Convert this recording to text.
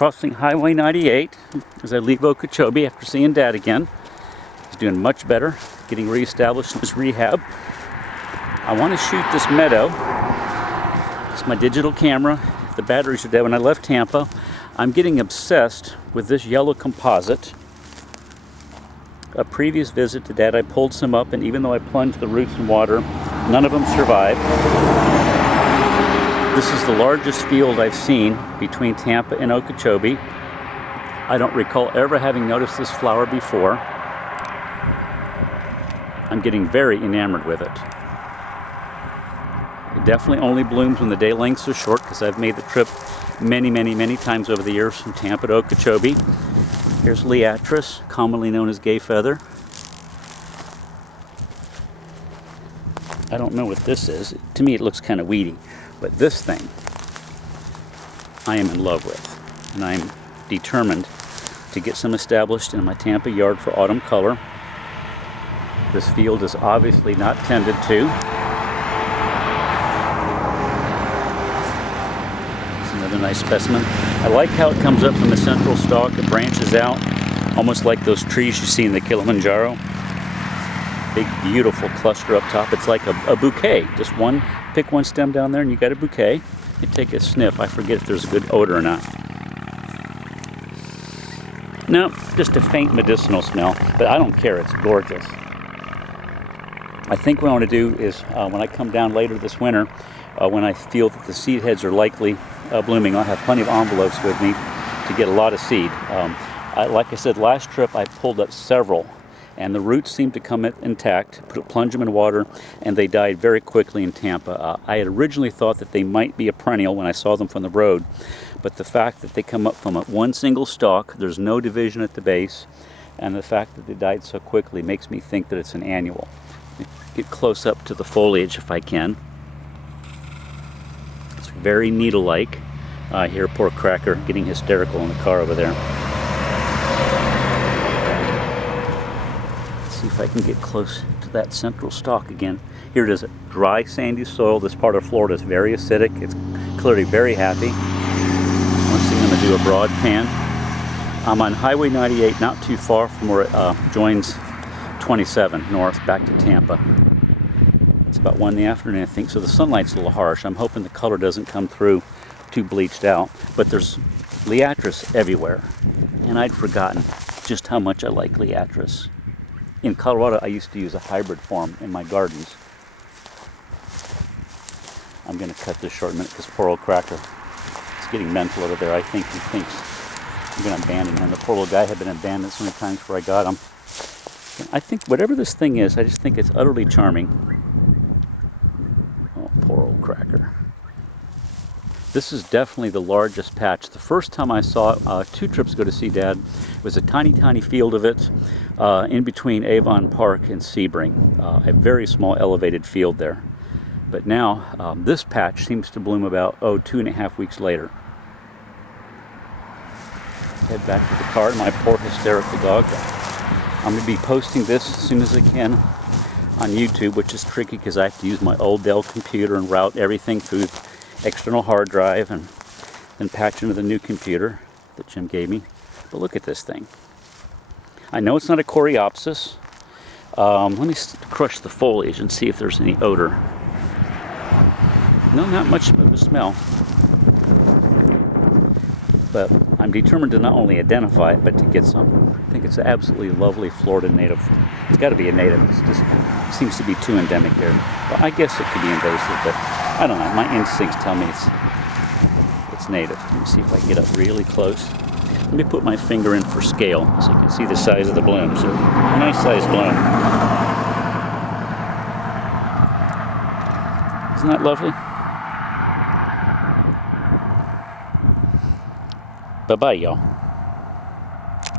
crossing Highway 98 as I leave Okeechobee after seeing Dad again. He's doing much better, getting reestablished in his rehab. I want to shoot this meadow. It's my digital camera. The batteries are dead. When I left Tampa, I'm getting obsessed with this yellow composite. A previous visit to Dad, I pulled some up, and even though I plunged the roots in water, none of them survived. This is the largest field I've seen between Tampa and Okeechobee. I don't recall ever having noticed this flower before. I'm getting very enamored with it. It definitely only blooms when the day lengths are short, because I've made the trip many times over the years from Tampa to Okeechobee. Here's Liatris, commonly known as gay feather. I don't know what this is. To me it looks kind of weedy, but this thing I am in love with, and I'm determined to get some established in my Tampa yard for autumn color. This field is obviously not tended to. It's another nice specimen. I like how it comes up from the central stalk. It branches out almost like those trees you see in the Kilimanjaro. Big beautiful cluster up top. It's like a bouquet. Just one, pick one stem down there and you got a bouquet. You take a sniff. I forget if there's a good odor or not. No, just a faint medicinal smell, but I don't care. It's gorgeous. I think what I want to do is when I come down later this winter, when I feel that the seed heads are likely blooming, I'll have plenty of envelopes with me to get a lot of seed. Like I said, last trip I pulled up several, and the roots seemed to come intact. Plunge them in water, and they died very quickly in Tampa. I had originally thought that they might be a perennial when I saw them from the road, but the fact that they come up from one single stalk, there's no division at the base, and the fact that they died so quickly makes me think that it's an annual. Get close up to the foliage if I can. It's very needle-like. I hear poor Cracker getting hysterical in the car over there. Let's see if I can get close to that central stalk again. Here it is, dry sandy soil. This part of Florida is very acidic. It's clearly very happy. Once again, I'm going to do a broad pan. I'm on Highway 98, not too far from where it joins 27 north back to Tampa. It's about 1 in the afternoon, I think, so the sunlight's a little harsh. I'm hoping the color doesn't come through too bleached out, but there's Liatris everywhere, and I'd forgotten just how much I like Liatris. In Colorado, I used to use a hybrid form in my gardens. I'm going to cut this short a minute because poor old Cracker is getting mental over there. I think he thinks I'm going to abandon him. The poor little guy had been abandoned so many times before I got him. I think whatever this thing is, I just think it's utterly charming. Oh, poor old Cracker. This is definitely the largest patch. The first time I saw it, 2 trips ago to see Dad, it was a tiny field of it in between Avon Park and Sebring. A very small elevated field there. But now, this patch seems to bloom about, 2.5 weeks later. Head back to the car and my poor hysterical dog. I'm going to be posting this as soon as I can on YouTube, which is tricky because I have to use my old Dell computer and route everything through the external hard drive and then patch into the new computer that Jim gave me. But look at this thing. I know it's not a Coreopsis. Let me crush the foliage and see if there's any odor. No, not much of a smell. But I'm determined to not only identify it, but to get some. I think it's an absolutely lovely Florida native. It's got to be a native. It just seems to be too endemic here. Well, I guess it could be invasive, but I don't know. My instincts tell me it's native. Let me see if I can get up really close. Let me put my finger in for scale so you can see the size of the bloom. So, a nice size bloom. Isn't that lovely? Bye-bye, y'all.